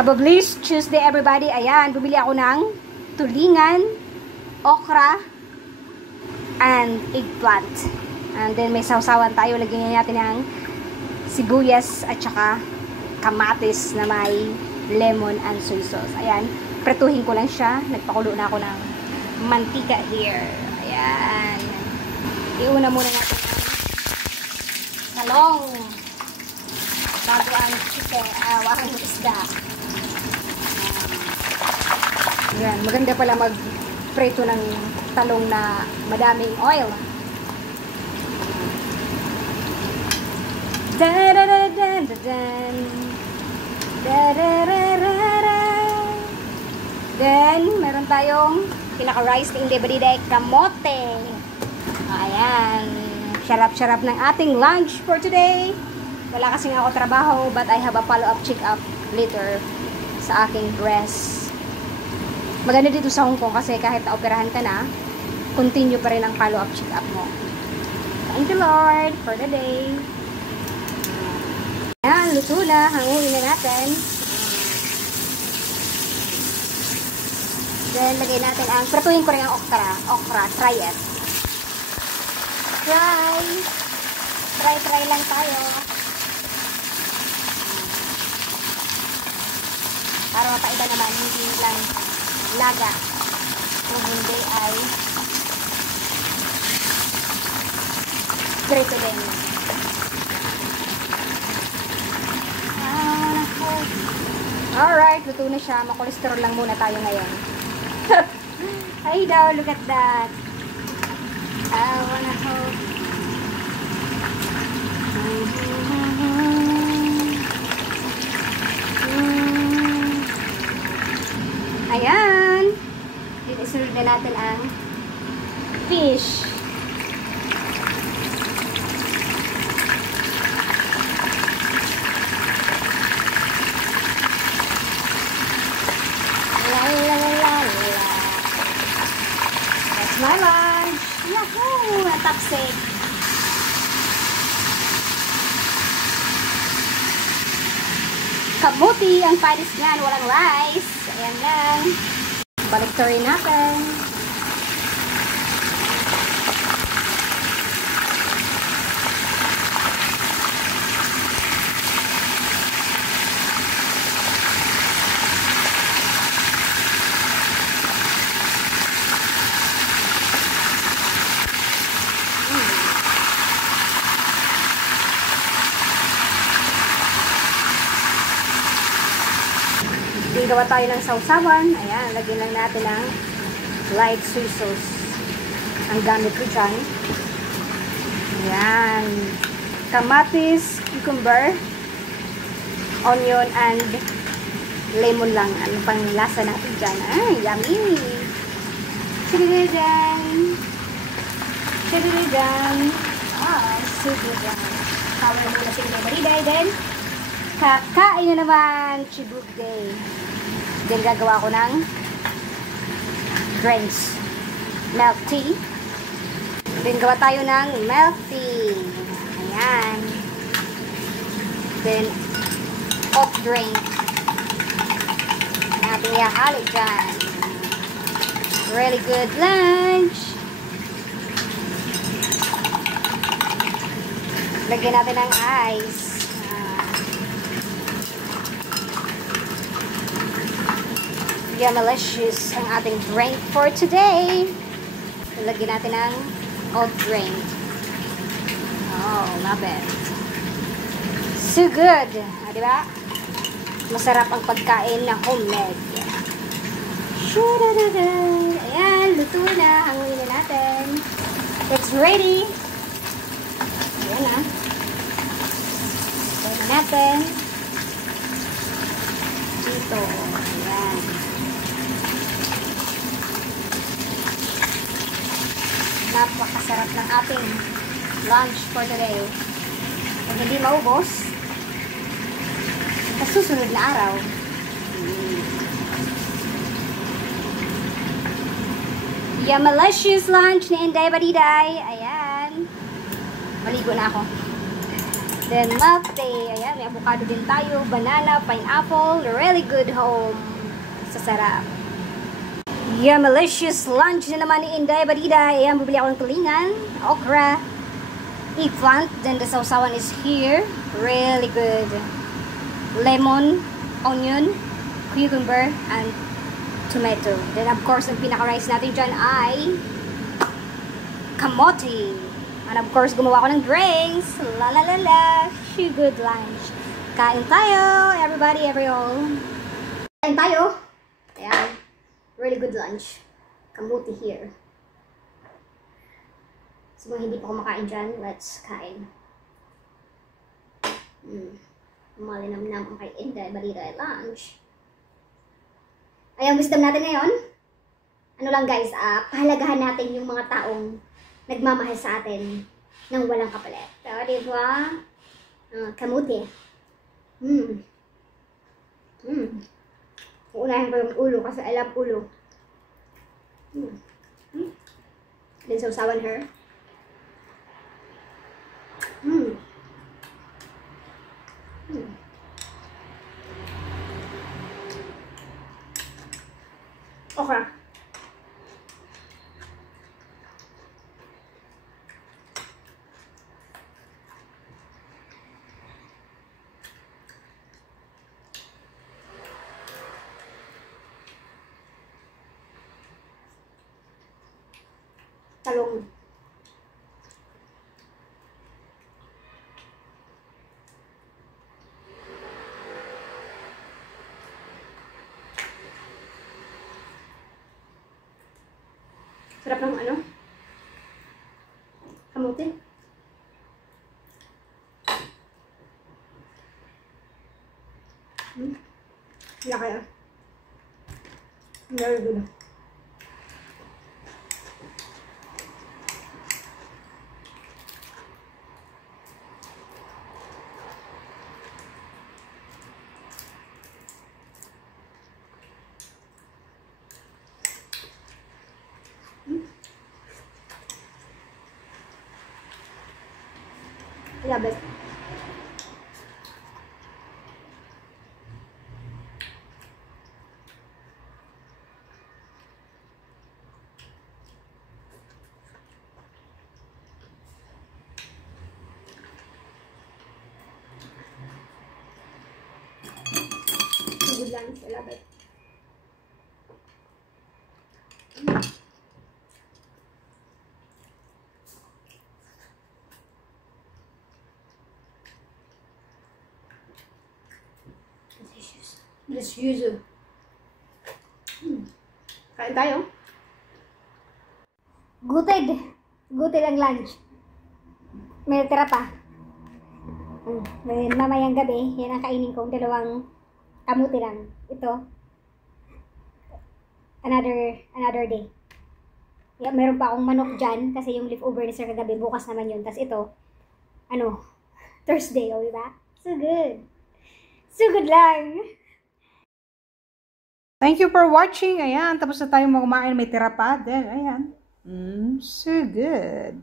Have a blessed Tuesday, everybody. Ayan, bumili ako ng tulingan, okra, and eggplant. And then may sausawan tayo. Lagyan natin ng sibuyas at saka kamatis na may lemon and soy sauce. Ayan, pretuhin ko lang siya. Nagpakulo na ako ng mantika here. Ayan. Iuna muna natin ang talong bago ang chicken, ang isda. Ayan, maganda pala mag-preto ng talong na madaming oil. Then, meron tayong pinaka-rice na hindi kamote. Ayan. Sarap-sarap ng ating lunch for today. Wala kasi nga ako trabaho, but I have a follow-up check-up later sa aking breast. Maganda dito sa Hong Kong kasi kahit operahan ka na, continue pa rin ang follow-up check-up mo. Thank you, Lord, for the day. Ayan, luto na. Hanguin na natin. Then, lagay natin ang, pratuhin ko rin ang okra. Try it. Try lang tayo. Para mapaiba naman, hindi lang laga. Kung hindi ay prito din. Alright, luto na siya. Makolesterol lang muna tayo ngayon. Ay daw, look at that. I wanna hope. Ayan. Isunod na natin ang fish. That's my lunch. Yahoo! Natapsik. Kamuti ang panis niyan. Walang rice. Ayan lang. Balik to rin natin. Gawa tayo ng sausawan. Ayan, lagyan lang natin ng light soy sauce. Ang gamit ko dyan. Ayan. Kamatis, cucumber, onion, and lemon lang. Ano pang lasa natin dyan? Ay, yummy! Chidiridan! Chidiridan! Ah, super dyan. Power muna si Mariday. Then, kakain na naman Chibuk Day. Then gagawa ko ng drinks. Milk tea. Then gawa tayo ng milk tea. Ayan. Then hot drink. Natin ihahalo dyan. Really good lunch. Lagyan natin ng ice. Yamalicious ang ating drink for today. Lagyan natin ng oat drink. Oh, love it. So good. Ah, diba? Masarap ang pagkain na homemade. Ayan, luto na. Hanguin na natin. It's ready. Ayan na. Ayan na natin. Dito. Ayan. Napakasarap ng ating lunch for today. Kung hindi maubos, sa susunod na araw. Yamalicious lunch ni Inday Badiday. Ayan. Maligo na ako. Then latte, ayan, may avocado din tayo, banana, pineapple, really good home. Sasarap. Yeah, malicious lunch na naman ni Inday Barida. Ayan, bubili ako ng tulingan, okra, eggplant, then the sausawan is here. Really good. Lemon, onion, cucumber, and tomato. Then of course, ang pinaka-rice natin dyan ay kamote. And of course, gumawa ko ng drinks. La la la la. Good lunch. Kain tayo, everybody, everyone. Kain tayo. Ayan. Really good lunch. Kamote here. So, mga hindi pa kumakain dyan, let's kain. Malinam-nam ang kay Inday Barida at lunch. Ay, ang wisdom natin ngayon, ano lang guys, pahalagahan natin yung mga taong nagmamahal sa atin ng walang kapalit. So, diba? Kamote. Uunahin ko yung ulo kasi I love ulo. Then sausawan her. Okay. Talong. Sarap ng ano? Kamote. Laki ah. Very good. Love it. Good lunch. I love it. Let's use it. Kain tayo. Gutid. Gutid ang lunch. May tira pa. Mamayang gabi, yan ang kainin ko. Dalawang kamuti lang. Ito. Another day. Yeah, meron pa akong manok dyan kasi yung leftover ni Sir kagabi. Bukas naman yun. Tapos ito, Thursday, o diba? So good. So good lang. Thank you for watching. Ayan, tapos na tayo kumain. May tira pa din. Ayan. So good.